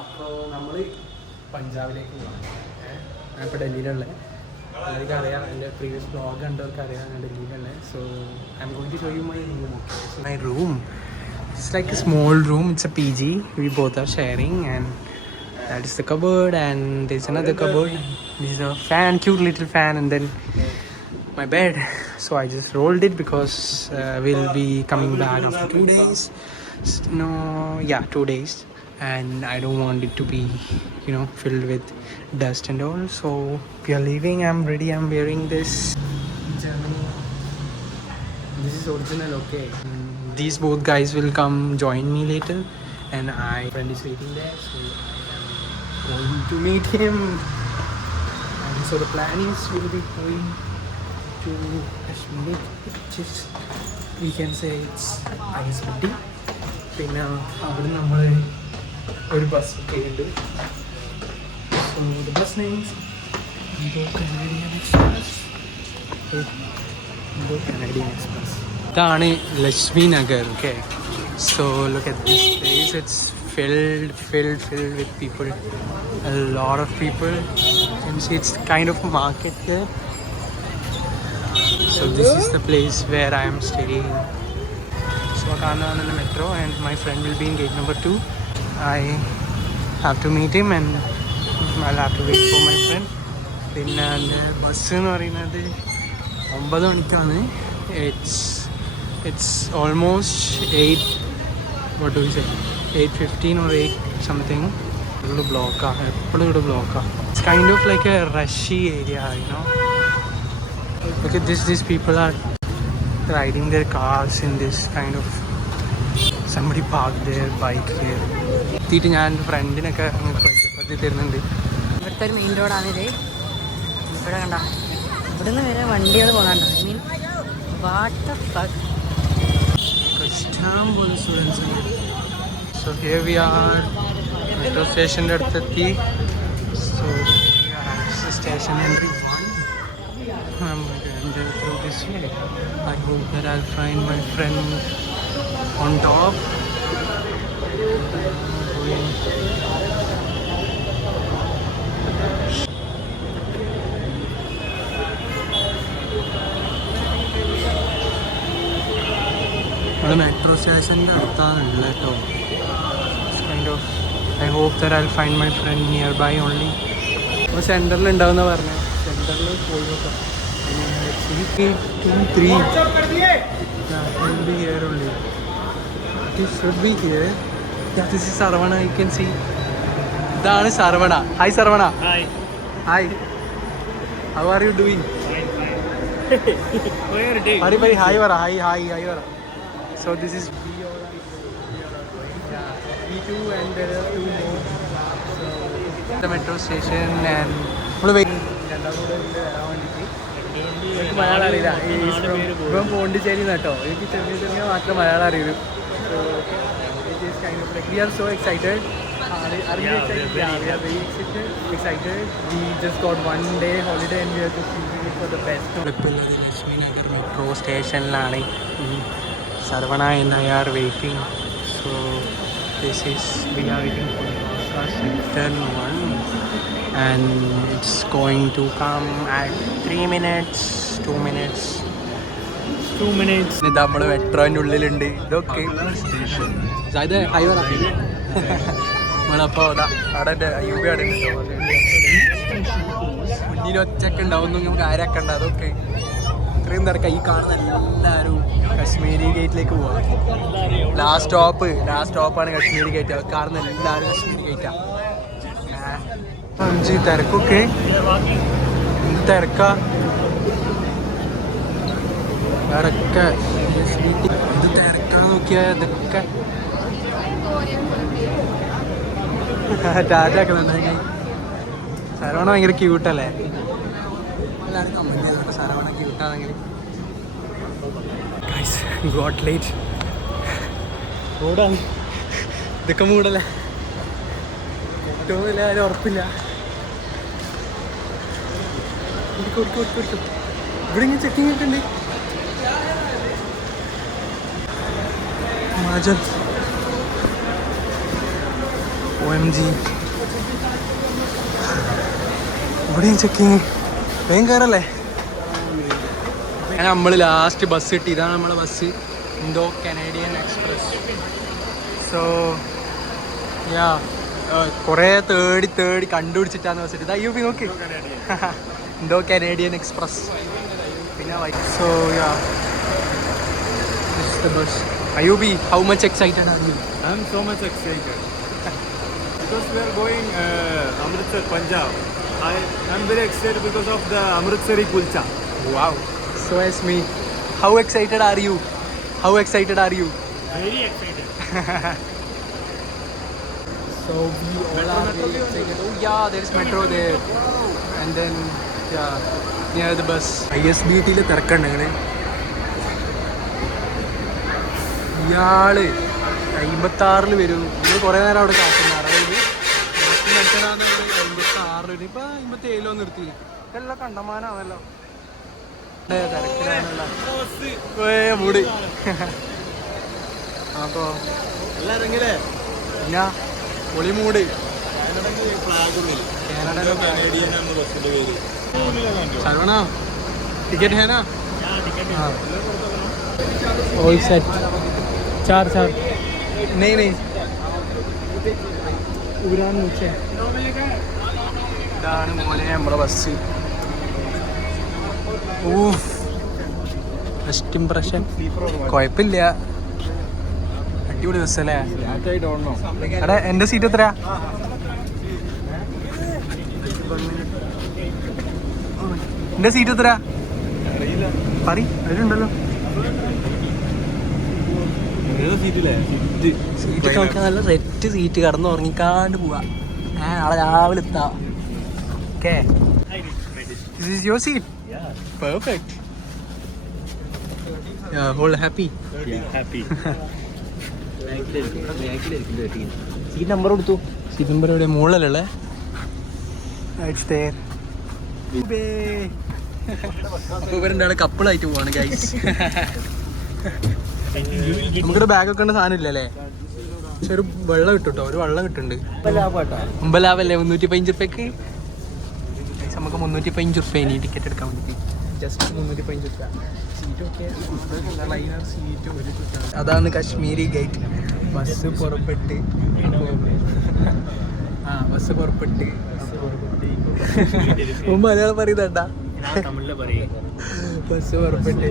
അപ്പോൾ നമ്മൾ പഞ്ചാബിലേക്ക് പോകാം. ഞാൻ ഇപ്പോൾ ഡൽഹിയിലുള്ളത്. എല്ലാവർക്കും അറിയാം, എൻ്റെ പ്രീവിയസ് ബ്ലോഗ് കണ്ടവർക്ക് അറിയാം ഞാൻ ഡൽഹിയിലുള്ളത്. So I am going to show you my room. Okay, so my room, it's like a small room. It's a PG. We both are sharing, and that is the cupboard, and there's another cupboard. This is a fan, cute little fan, and then my bed. So I just rolled it because we'll be coming back after 2 days. No, yeah, 2 days, and I don't want it to be, filled with dust and all. So we are leaving. I'm ready. I'm wearing this Germany. This is original, okay. These both guys will come join me later, and my friend is waiting there, so I am going to meet him. And so the plan is we'll be going to Kashmir, which is, we can say it's ice city. പിന്നെ അവിടെ നമ്മൾ ഒരു bus book ചെയ്യുന്നുണ്ട്. So the bus names Canadian express. Canadian Express. ഇതാണ് Lakshmi Nagar. Okay, so look at this place. It's filled with people, a lot of people. You can see it's kind of a market there. So this is the place where I am staying. So Akana on the metro, and my friend will be in gate number 2. I have to meet him, and I'll have to wait for my friend. പിന്നെ bus എന്ന് പറയുന്നത് 9 മണിക്കാണ്. It's almost 8, what do we say, 8:15 or 8 something. It's block. It's kind of like a rushy area, Look at this. These people are riding their cars in this kind of, somebody parked their bike here. എത്തിയിട്ട് ഞാൻ ഫ്രണ്ടിനൊക്കെ പരിചയപ്പെടുത്തി തരുന്നുണ്ട്. ഇവിടുത്തെ ഒരു main റോഡാണിത്. ഇവിടെ കണ്ട, ഇവിടുന്ന് വരെ വണ്ടികൾ പോകാനുണ്ടോ? I mean what the fuck. ഇഷ്ടംപോലെ സ്റ്റുഡൻസ് ഉണ്ട്. So here we are metro സ്റ്റേഷൻ്റെ അടുത്തെത്തി. So station entry 1. I'm going to enter through this way. I hope that I'll find my friend on top. നമ്മുടെ മെട്രോ സ്റ്റേഷൻ്റെ അടുത്താണുള്ളത് കേട്ടോ. Kind of I hope that I will find my friend nearby only. അപ്പോൾ സെൻറ്ററിൽ ഉണ്ടാവുന്ന പറഞ്ഞത്. സെൻറ്ററിൽ പോയി നോക്കാം. 2, 3 will be here only. It should be here. Yeah, this is Saravana. You can see. ഇതാണ് Saravana. Hi Saravana. Hi. How are you doing? Very hi vara. Hi vara. So this is B2, and there are 2 more. So the metro station, and എനിക്ക് മലയാളം അറിയില്ല. ഇപ്പം പോണ്ടിച്ചേരി കേട്ടോ. എനിക്ക് ചെറിയ മാത്രം മലയാളം അറിയൂ. So it is kind of like we are so excited. We just got 1 day holiday, and we are just using it for the best. Lakshmi Nagar metro സ്റ്റേഷനിലാണ്. Saravana and I are waiting. So we are waiting for Sector 1, and it's going to come at 3 minutes, 2 minutes. ഇത് നമ്മൾ മെട്രോൻ്റെ ഉള്ളിലുണ്ട്. ഇതൊക്കെ ഇത് highway നമ്മളപ്പോൾ അവിടെ UB അവിടെ മുന്നിൽ ഒറ്റക്ക് ഉണ്ടാവുന്നു, നമുക്ക് ആരൊക്കെ ഉണ്ട്. അതൊക്കെ ഇത്രയും തിരക്ക. ഈ കാണുന്ന എല്ലാവരും കശ്മീരി ഗേറ്റിലേക്ക് പോവാം. ലാസ്റ്റ് സ്റ്റോപ്പാണ് കശ്മീരി ഗേറ്റ്. കാണുന്ന എല്ലാവരും കശ്മീരി ഗേറ്റാണ്. തിരക്കൊക്കെ എന്ത് തിരക്കാ വേറൊക്കെ. ഇത് തിരക്കാൻ നോക്കിയാൽ ഇതൊക്കെ ടാറ്റാക്കുന്നുണ്ടെങ്കിൽ. സരവണ ഭയങ്കര ക്യൂട്ടല്ലേ? എല്ലാവരും കമന്റ് ചെയ്തോട്ടെ സരവണ ക്യൂട്ടാണെങ്കിൽ. Got late. മൂടാണ് ഇതൊക്കെ മൂടല്ലേ? ഏറ്റവും വലിയ കാര്യം ഉറപ്പില്ല. ഇവിടെ ഇങ്ങനെ ചെക്കിങ് ഒക്കെ ഉണ്ട്. OMG. ഇവിടെയും ചെക്കിങ് വേഗം കയറല്ലേ. അങ്ങനെ നമ്മൾ ലാസ്റ്റ് ബസ് കിട്ടി. ഇതാണ് നമ്മളെ bus, Indo Canadian express. So yeah കുറേ തേടി കണ്ടുപിടിച്ചിട്ടാണ് ബസ് കിട്ടിയത്. അയ്യോ നോക്ക്, ഇൻഡോ കനേഡിയൻ എക്സ്പ്രസ്. പിന്നെ so yeah this the bus. Ayubi, how much excited are you? I am so much excited because we are going Amritsar, Punjab. I am very excited because of the Amritsari kulcha. Wow, so as me. How excited are you? How excited are you? Very excited. So we all are very excited. Oh yeah, there is metro there. And then yeah, near the bus. ISBT ൽ തിരക്കുണ്ട് അങ്ങനെ. ഇയാള് 56 വരും. നമ്മൾ കുറേ നേരം അവിടെ കാത്തുന്നു. 60 മെറ്ററാന്ന് 56 വരും. ഇപ്പം 57 നിർത്തി. ഇതെല്ലാം കണ്ടമാനാണല്ലോ. തിരക്കിലാണല്ലോ മൂട്. അപ്പോൾ എല്ലാരെങ്കിലേ പിന്നെ പൊളി മൂട്. സർവണ टिकट है ना? हाँ ऑल सेट. चार नहीं ഊരാൻ മുച്ചേ. ഇതാണ് മോനെ നമ്മളെ ബസ്. ഫസ്റ്റ് ഇംപ്രഷൻ കുഴപ്പമില്ല, അടിപൊളി ബസ്സല്ലേ. എടാ എൻ്റെ സീറ്റ് എത്രയാ? എൻ്റെ സീറ്റ് എത്രയാ അതിലുണ്ടല്ലോ. സീറ്റ് നോക്കിയാൽ നല്ല സെറ്റ് സീറ്റ്, കിടന്ന് ഉറങ്ങിക്കാണ്ട് പോവാ. നാളെ രാവിലെ എത്താം. Okay, this is your seat. Perfect. Whole happy. Seat number കൊടുത്തു. സീറ്റ് നമ്പർ എവിടെ? മുകളിലല്ലേ? അപ്പോൾ ഇവരെന്താണ് കപ്പിളായിട്ട് പോവാണ് ഗൈസ്. നമുക്കിവിടെ ബാഗൊക്കെ ഉണ്ട്, സാധനം ഇല്ലല്ലേ? പക്ഷെ ഒരു വെള്ളം കിട്ടും കേട്ടോ, ഒരു വെള്ളം കിട്ടുന്നുണ്ട്. 9 ലാഭല്ലേ 315 റുപ്യക്ക്. നമുക്ക് 315 റുപ്യ ഇനി ടിക്കറ്റ് എടുക്കാൻ വേണ്ടി. ജസ്റ്റ് 315 റുപ്യ. സീറ്റൊക്കെ ലൈനർ സീറ്റ്. അതാണ് കാശ്മീരി ഗേറ്റ്. ബസ് പുറപ്പെട്ട് മലയാളം പറയുന്നുണ്ടാ? ബസ് പുറപ്പെട്ട്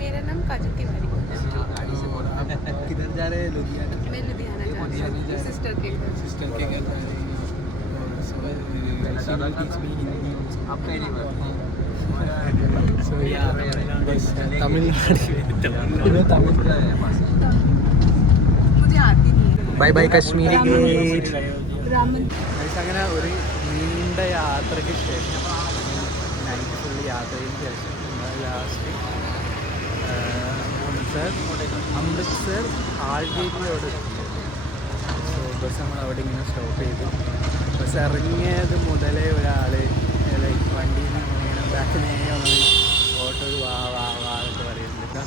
मेरा नाम काजल तिवारी। किधर जा रहे हैं? लुधियाना. मैं लुधियाना जा रही हूँ सिस्टर के घर। मुझे आती नहीं है। Bye bye Kashmiri gate. Raman അങ്ങനെ ഒരു നീണ്ട യാത്രയ്ക്ക് ശേഷം, നൈറ്റ് ഫുള്ള് യാത്രയ്ക്ക് ശേഷം ലാസ്റ്റ് അമൃത്സർ ഹാൾഗേറ്റിലോട്. സോ ബസ് നമ്മൾ അവിടെ ഇങ്ങനെ സ്റ്റോപ്പ് ചെയ്തു. ബസ് ഇറങ്ങിയത് മുതലേ ഒരാൾ ലൈക്ക് വണ്ടിയിൽ നിന്ന് ഇങ്ങനെ ബാക്കിൽ നേരെ ഓട്ടോ വാ വാ വാ എന്നൊക്കെ പറയുന്നുണ്ട്.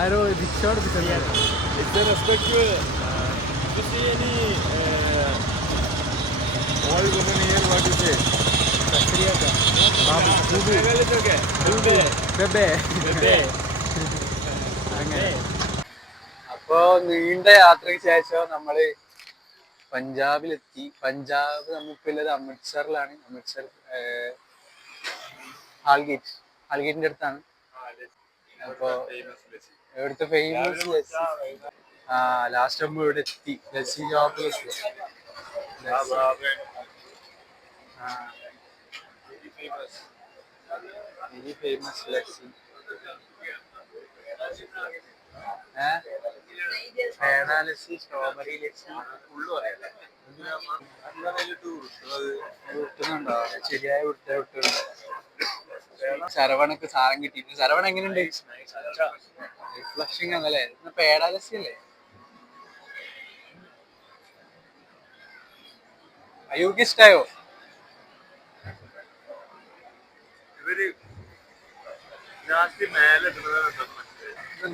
ആരോ റിക്ഷോട് അങ്ങനെ. അപ്പോൾ നീണ്ട യാത്രയ്ക്ക് ശേഷം നമ്മള് പഞ്ചാബിലെത്തി. പഞ്ചാബ് നമുക്കിപ്പോൾ ഉള്ളത് അമൃത്സറിലാണ്. അമൃത്സർ ഹാൾഗേറ്റിന്റെ അടുത്താണ്. അപ്പോ ഇവിടുത്തെ ഫേമസ് ലസ്സി. ലാസ്റ്റ് നമ്മൾ ഇവിടെ എത്തി. ലസ്സി ഷോപ്പിൽ എത്തി. ഫേമസ് ലസ്സി. പേട ലസ്സി, സ്ട്രോബെറി ലസ്സി, വിട്ടുന്നുണ്ടോ? ശരിയായ വിട്ടുണ്ടോ? ശരവണക്ക് സാധനം കിട്ടിയിട്ട്. ശരവണ എങ്ങനെയുണ്ട്? ഫ്ലഷിംഗ് ആണല്ലേ? പേട ലസ്സി അല്ലേ? അയ്യൂക്ക് ഇഷ്ടായോ? ഇപ്പൊ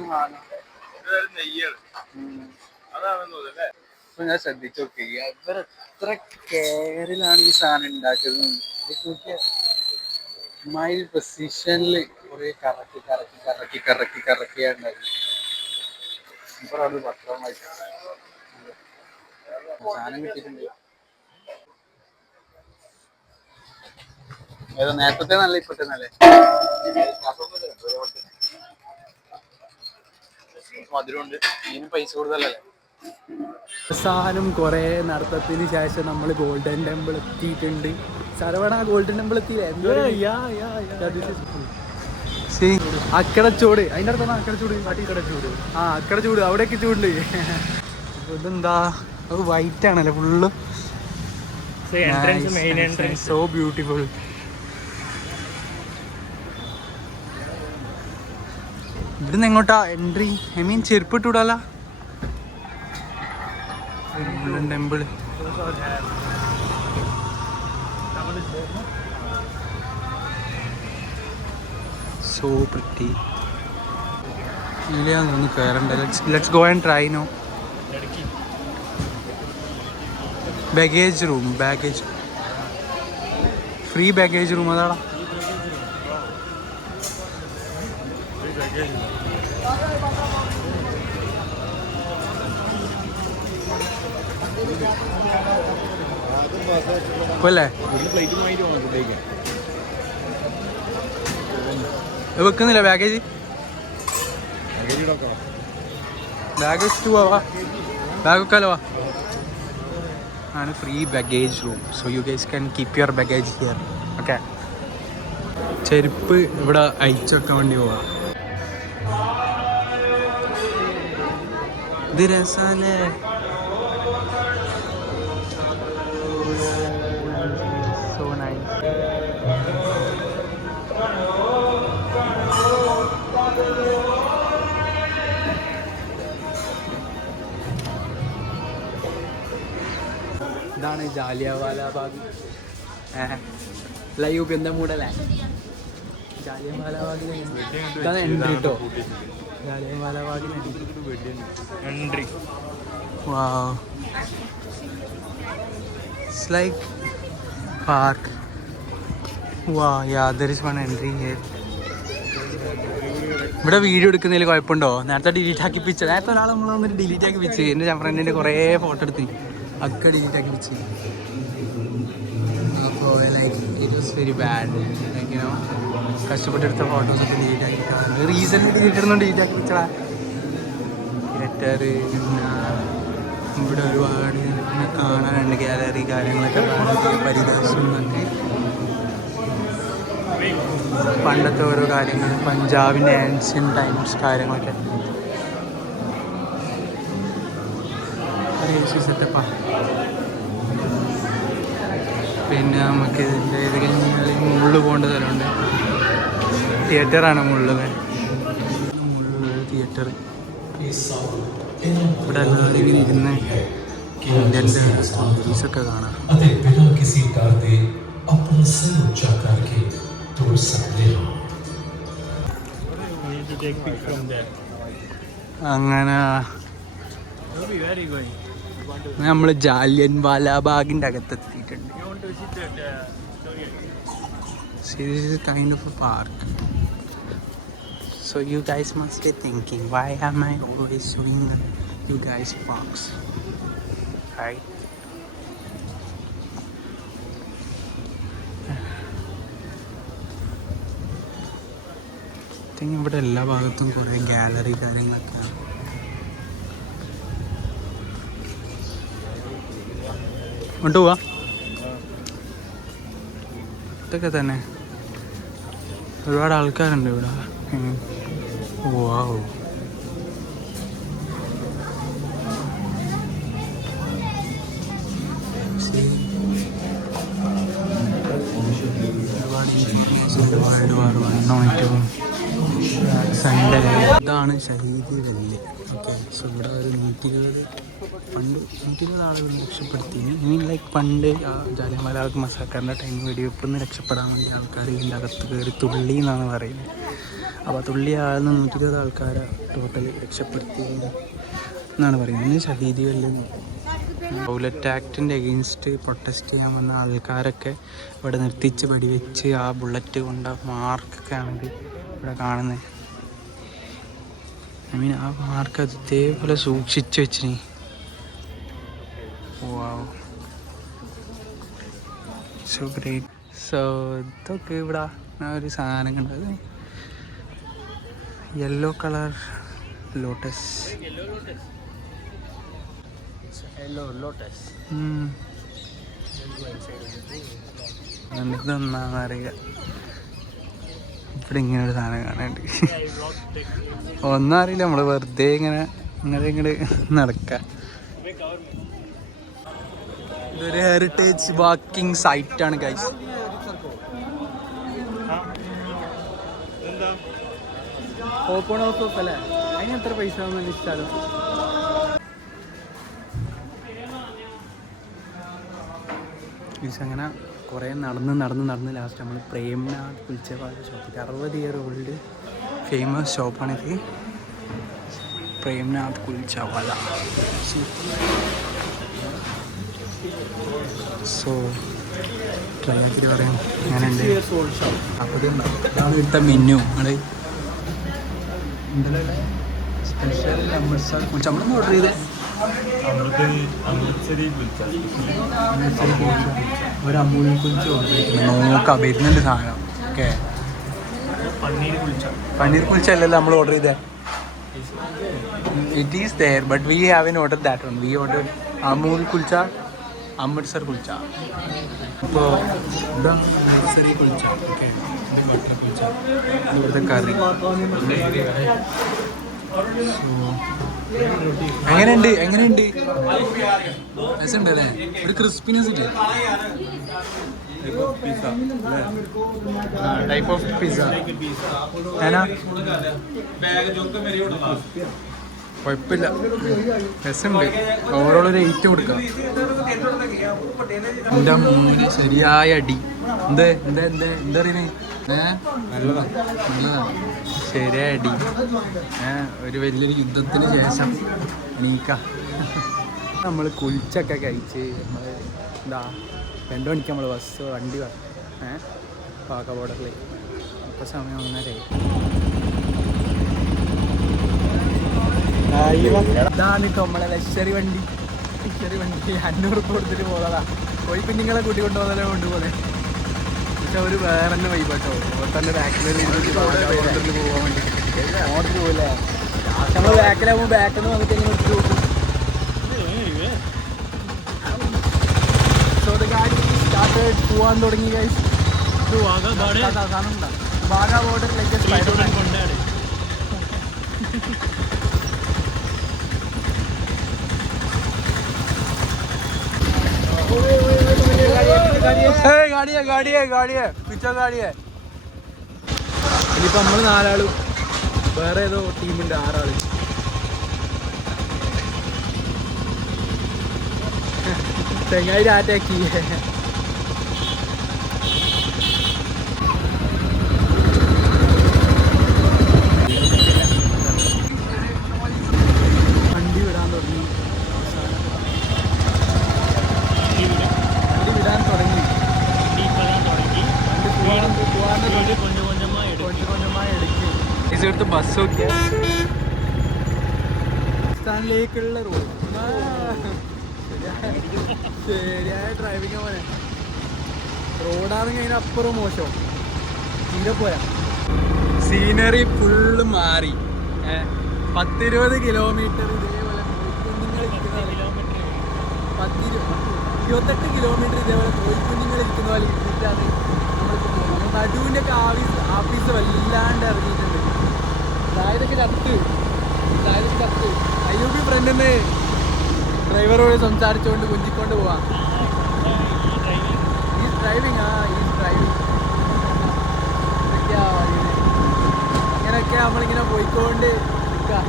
ഞാൻ ശ്രദ്ധിച്ചു നോക്കി ഇവരെത്ര കെയറിലാണ് ഈ സാധനം ഉണ്ടാക്കുന്നത്. മൈൽ പൊസിഷനിൽ കുറെ കറക്കിയാണ് ഇപ്പൊ അത് പത്രം വായിച്ചു സാധനം കിട്ടിയിട്ടുണ്ട്. ഏതോ നേരത്തെ നല്ല ഇപ്പോഴത്തെ നല്ല മധുരമുണ്ട്. ഇതിന് പൈസ കൂടുതലല്ലേ. അവസാനം കുറേ നടത്തത്തിന് ശേഷം നമ്മൾ ഗോൾഡൻ ടെമ്പിൾ എത്തിയിട്ടുണ്ട്. സർവണ ഗോൾഡൻ ടെമ്പിൾ എത്തിയില്ലേ? അക്കടച്ചൂട് അതിൻ്റെ അടുത്താണ് അക്കടച്ചൂട്. ആ അക്കടച്ചൂട് അവിടെയൊക്കെ ചൂടുണ്ട്. ഇതെന്താ അത് വൈറ്റ് ആണല്ലേ ഫുള്ള്. So beautiful. ഇവിടുന്ന് എങ്ങോട്ടാ എൻട്രി? ഐ മീൻ ചെരുപ്പ് ഇട്ടൂടാല. Golden temple so pretty. ഇതിലൊന്ന് കയറണ്ട. ലെറ്റ്സ് ഗോ ആൻഡ് ട്രൈ നോ. Baggage room free baggage room അതാടാ. ല്ലേ വെക്കുന്നില്ല ബാഗേജ് പോവാ. ബാഗ് വെക്കാലോ. ആണ് free baggage room. So you guys can keep your baggage here. Okay. ചെരുപ്പ് ഇവിടെ അയച്ചൊക്കെ വേണ്ടി പോവാ. ഇത് രസാലേ. So nice. ഇതാണ് ജാലിയൻവാല ബാഗ്. ലൈവ് ബന്ധം മൂടല്ലേ ജാലിയൻവാല ബാഗിൽ. ഇതാണ് എൻട്രി കേട്ടോ. ജാലിയൻവാല ബാഗിൽ entry. Wow. It's like park. Wow, yeah, there is one entry here. ഇവിടെ വീഡിയോ എടുക്കുന്നതിൽ കുഴപ്പമുണ്ടോ? നേരത്തെ ഡിലീറ്റ് ആക്കി പിച്ച്. നേരത്തെ ഒരാൾ നമ്മൾ വന്നിട്ട് ഡിലീറ്റ് ആക്കി പിച്ച്. എൻ്റെ ഫ്രണ്ടിൻ്റെ കുറേ ഫോട്ടോ എടുത്ത് ഒക്കെ ഡിലീറ്റ് ആക്കി പിച്ച്. അപ്പോൾ like it was very bad. Like you know കഷ്ടപ്പെട്ടെടുത്ത ഫോട്ടോസൊക്കെ ഡിലീറ്റ് ആക്കിയിട്ടാണ്. റീസെൻ്റ് ഡിലീറ്റ് ഇടുന്നുണ്ട്. ഡിലീറ്റ് ആക്കി പിച്ചടാ. തിയേറ്റർ ഇവിടെ ഒരുപാട് കാണാനുണ്ട്. ഗാലറി കാര്യങ്ങളൊക്കെ പരിദർശനമൊക്കെ. പണ്ടത്തെ ഓരോ കാര്യങ്ങൾ പഞ്ചാബിൻ്റെ ആൻഷ്യൻ ടൈംസ് കാര്യങ്ങളൊക്കെ സെറ്റപ്പാ. പിന്നെ നമുക്ക് ഇതിൻ്റെ ഏതെങ്കിലും മുള്ളു പോകേണ്ട സ്ഥലമുണ്ട്. തിയേറ്ററാണ് മുള്ളു തിയേറ്റർ. ഇവിടെ എല്ലാവരും ഇങ്ങനെ ഇരുന്ന് ഇന്ത്യൻ്റെ സ്റ്റോറീസൊക്കെ കാണാം. അങ്ങനെ നമ്മൾ Jallianwala ബാഗിൻ്റെ അകത്തെത്തിയിട്ടുണ്ട്. This is kind of a park. So you guys must be thinking, why am I always showing you guys parks? Right? I think ഇവിടെ എല്ലാ ഭാഗത്തും കുറേ ഗാലറി കാര്യങ്ങളൊക്കെയാണ്. കൊണ്ടുപോവാ ഇതൊക്കെ തന്നെ. ഒരുപാട് ആൾക്കാരുണ്ട് ഇവിടെ. വാവ്. സൺഡേ ഇതാണ് ഷഹീദ് വെല്ലി. ഓക്കെ. സോ ഇവിടെ ഒരു 120 ആളുകൾ രക്ഷപ്പെടുത്തി. മീൻ ലൈക്ക് പണ്ട് ജാലിയൻവാല മസാക്കറിൻ്റെ ടൈം വെടിവെപ്പിൽ നിന്ന് രക്ഷപ്പെടാൻ വേണ്ടി ആൾക്കാർ ഇതിൻ്റെ അകത്ത് കയറി തുള്ളി എന്നാണ് പറയുന്നത്. അപ്പോൾ തുള്ളി ആളുന്ന 120 ആൾക്കാരെ ടോട്ടൽ രക്ഷപ്പെടുത്തി എന്നാണ് പറയുന്നത്. ഷഹീദ് കല്ല് ബുള്ളറ്റ് ആക്ടിൻ്റെ എഗെയിൻസ്റ്റ് പ്രൊട്ടസ്റ്റ് ചെയ്യാൻ വന്ന ആൾക്കാരൊക്കെ ഇവിടെ നിർത്തിച്ച് വെടിവെച്ച് ആ ബുള്ളറ്റ് കൊണ്ട മാർക്കൊക്കെ ആണെങ്കിൽ ഇവിടെ കാണുന്നത്. ഐ മീൻ ആ മാർക്ക് അത് ഇതേപോലെ സൂക്ഷിച്ച് വെച്ചിന്. വാവ്, സോ ഗ്രേറ്റ്. സോ ഇതൊക്കെ ഇവിടെ ഒരു സാധനം കണ്ടത് യെല്ലോ കളർ ലോട്ടസ്. ഇതൊന്നാന്നറിയുക. ഇവിടെ ഇങ്ങനെ ഒരു സാധനം കാണാണ്ട് ഒന്നും അറിയില്ല. നമ്മൾ വെറുതെ ഇങ്ങനെ ഇങ്ങോട്ട് നടക്കുക. ഇതൊരു ഹെറിറ്റേജ് വാക്കിംഗ് സൈറ്റാണ് ഗൈസ്. ഓപ്പൺ ഹൗസ് ഓഫ് അല്ലേ, അതിന് എത്ര പൈസ ഇഷ്ടാലോ. അങ്ങനെ കുറേ നടന്ന് ലാസ്റ്റ് നമ്മൾ പ്രേംനാഥ് കുൽച്ചവാല ഷോപ്പിൽ 60 ഇയർ ഓൾഡ് ഫേമസ് ഷോപ്പാണിത്. പ്രേംനാഥ് കുൽച്ചവാല. സോ ട്രൈ ആക്കിയിട്ട് പറയാം ഞാനുണ്ട്. അപ്പോൾ ഇതാണ് ഇവിടുത്തെ മെനു. നമ്മൾ സ്പെഷ്യൽ അമൃത്സർ കുൽച്ച നമ്മളൊന്ന് ഓർഡർ ചെയ്തേ. ഒരു അമൂൽ കുൽച്ച നോക്കാം, വരുന്നുണ്ട് സാധനം. ഓക്കെ, പനീർ കുൽച്ച അല്ലല്ലോ നമ്മൾ ഓർഡർ ചെയ്തേ. It is there but we have in order that one. We order Amul kulcha, Amritsar kulcha. അപ്പോൾ ഇതാ അമൃത്സരി കുൽച്ച. ഓക്കെ, ബട്ടർ കുൽച്ച, ഇവിടുത്തെ കറി. എങ്ങനെയുണ്ട് രസമുണ്ട് അല്ലേ? ഒരു ക്രിസ്പിനെസ് ഇല്ലേ? Type of pizza. കുഴപ്പമില്ല, രസമുണ്ട്. ഓവറോൾ ഒരു 8 കൊടുക്കാം. എൻ്റെ മൂന്നിന് ശരിയായ അടി. എന്താ പറയുന്നത്? നല്ലതാ, ശരിയായ അടി. ഒരു വലിയൊരു യുദ്ധത്തിന് ശേഷം നീക്ക നമ്മൾ കുളിച്ചൊക്കെ കഴിച്ച് നമ്മൾ 2 മണിക്ക് നമ്മൾ വണ്ടി പാക ബോർഡറിൽ. ഇപ്പോൾ സമയം 1:30. ഇതാണ് കേട്ടോ നമ്മളെ ലക്ഷറി വണ്ടി. 500 രൂപ കൊടുത്തിട്ട് പോകുന്നതാ. പോയി കുഞ്ഞുങ്ങളെ കൂട്ടി കൊണ്ടുപോകുന്നതല്ലേ കൊണ്ടുപോകുന്നത്. പക്ഷെ ഒരു വേറെ തന്നെ വൈബാട്ടോ. തന്നെ ബാക്കിൽ പോകാൻ വേണ്ടി ഓർഡർ പോകില്ലേ. നമ്മൾ ബാക്കിലാകുമ്പോൾ ബാക്കിൽ നിന്ന് വന്നിട്ട് എങ്ങനെ എടുത്ത് പോകും. പോവാൻ തുടങ്ങി ഗൈസ്. ബാഗ ബോർഡറിലേക്ക് സ്പൈഡർമാൻ കൊണ്ടാണ്. ഗാഡിയെ പിച്ചോ ഗാഡിയെ. ഇനിയിപ്പോൾ നമ്മൾ 4 ആളും വേറെ ഏതോ ടീമുണ്ട് 6 ആള്. തെങ്ങായി ടാറ്റാക്കി. വണ്ടി വിടാൻ തുടങ്ങി. ഇവിടുത്തെ ബസ് നോക്കിയാൽ പാകിസ്ഥാനിലേക്കുള്ള റോഡ്. ശരിയായ ഡ്രൈവിംഗ് പോലെ. റോഡാണെങ്കിൽ അതിനപ്പുറം മോശം. തീരെ പോരാ. സീനറി ഫുള്ള് മാറി. 10-20 കിലോമീറ്റർ ഇതേപോലെ 28 കിലോമീറ്റർ ഇതേപോലെ കോഴിക്കുഞ്ഞുങ്ങൾ പോലെ ഇരുന്നിട്ടാണ് നമ്മളിപ്പോൾ പോകുന്നത്. നടുവിൻ്റെ ഒക്കെ ആഫീസ് വല്ലാണ്ട് ഇറങ്ങിയിട്ടുണ്ട്. ഇതായതൊക്കെ ചത്ത്. അയ്യൂബി ഫ്രണ്ടിന്ന് ഡ്രൈവറോട് സംസാരിച്ചുകൊണ്ട് കുഞ്ചിക്കൊണ്ട് പോവാം. ഈ ഡ്രൈവിങ് അങ്ങനെയൊക്കെ നമ്മളിങ്ങനെ പോയിക്കൊണ്ട് നിൽക്കുക.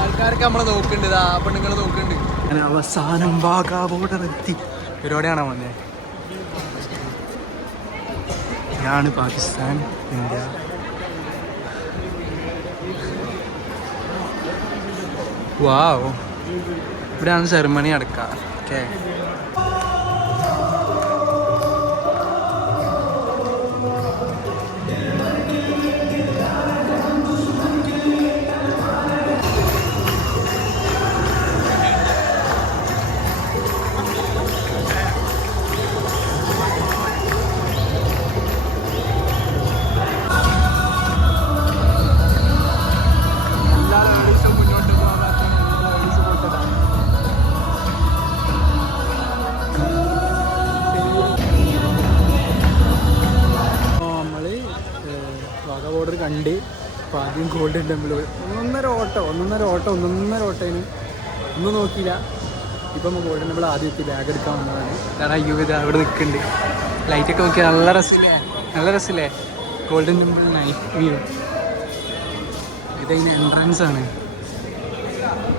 ആൾക്കാരൊക്കെ നമ്മളെ നോക്കുന്നുണ്ട്. ആ പെണ്ണുങ്ങൾ നോക്കുന്നുണ്ട്. അങ്ങനെ അവസാനം വാഗാ ബോർഡർ എത്തി. പരിപാടിയാണ് വന്നേ. ഇതാണ് പാകിസ്ഥാൻ, ഇന്ത്യ. വാവ്, ഇവിടെയാണ് സെറിമണി നടക്കുക. ഓക്കെ, ബോർഡർ കണ്ട്. അപ്പോൾ ആദ്യം ഗോൾഡൻ ടെമ്പിൾ ഒന്നൊന്നര ഓട്ടോന് ഒന്നും നോക്കിയില്ല. ഇപ്പം ഗോൾഡൻ ടെമ്പിൾ ആദ്യം എത്തി, ബാഗ് എടുക്കാൻ വന്നതാണ്. കാരണം അയ്യോ ഇത് അവിടെ നിൽക്കുന്നുണ്ട്. ലൈറ്റൊക്കെ നോക്കിയാൽ നല്ല രസമില്ലേ ഗോൾഡൻ ടെമ്പിൾ നൈറ്റ് വ്യൂ. ഇതതിന് എൻട്രൻസ് ആണ്.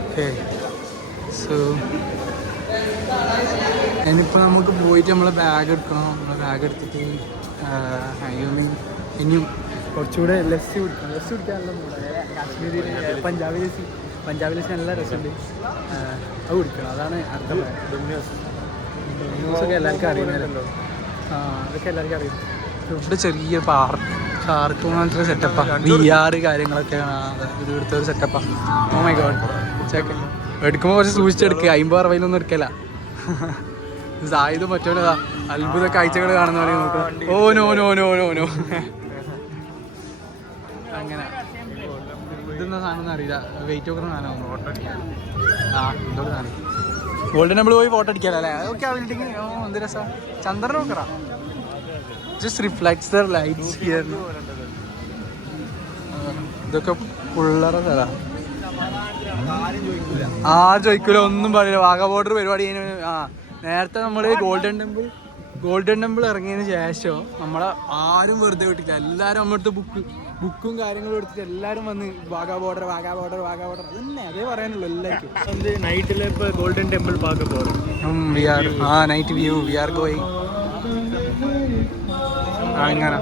ഓക്കെ, സോ ഇനിയിപ്പോൾ നമുക്ക് പോയിട്ട് നമ്മളെ ബാഗ് എടുക്കണം. നമ്മളെ ബാഗ് എടുത്തിട്ട് ഇനിയും കുറച്ചുകൂടെ ലസ്സി കുടിക്കാനുള്ള കാശ്മീരിൽ പഞ്ചാബി ലസ്സി നല്ല രസമുണ്ട്. അത് കുടിക്കണം, അതാണ് അടുത്ത ന്യൂസൊക്കെ എല്ലാവർക്കും അറിയുന്നല്ലോ. അതൊക്കെ എല്ലാവർക്കും അറിയും. ഇവിടെ ചെറിയ പാർക്ക് പോലത്തെ സെറ്റപ്പാണ്. VR കാര്യങ്ങളൊക്കെയാണ് ഇവിടുത്തെ ഒരു സെറ്റപ്പാണ്. ഓ മൈ ഗോഡ്, ചേക്കെ എടുക്കുമ്പോൾ കുറച്ച് സൂക്ഷിച്ചെടുക്കുക. 50-60 എടുക്കല. സായുധം പറ്റുമല്ലോ, അത്ഭുത കാഴ്ചകൾ കാണുന്ന പോലെ നോക്കാം. Oh no no no no no അങ്ങനെ ഇതെന്താ സാധനം അറിയില്ല. വെയിറ്റ് നോക്കുന്ന സാധനം. എന്തോ സാധനം. ഗോൾഡൻ ടെമ്പിൾ പോയി ഫോട്ടോ അടിക്കാലോ അല്ലേ? ഓക്കെ, ആ ബിൽഡിങ് എന്ത് രസാ. ചന്ദ്രൻ നോക്കറാ, just reflects the lights here. ഇതൊക്കെ പുള്ളറ സ്ഥല. ആരും ചോദിക്കൂല, ഒന്നും പറയില്ല. വാഗ ബോർഡർ പരിപാടി നേരത്തെ നമ്മൾ ഗോൾഡൻ ടെമ്പിൾ ഇറങ്ങിയതിന് ശേഷം നമ്മളെ ആരും വെറുതെ വിട്ടില്ല. എല്ലാവരും നമ്മുടെ ബുക്കും കാര്യങ്ങളും എടുത്തിട്ട് എല്ലാവരും വന്ന് വാഗ ബോർഡർ അതന്നെ അതേ പറയാനുള്ളൂ എല്ലാവർക്കും. നൈറ്റിൽ ഇപ്പോൾ ഗോൾഡൻ ടെമ്പിൾ பார்க்க போறோம். Night view, we are going. അങ്ങനെ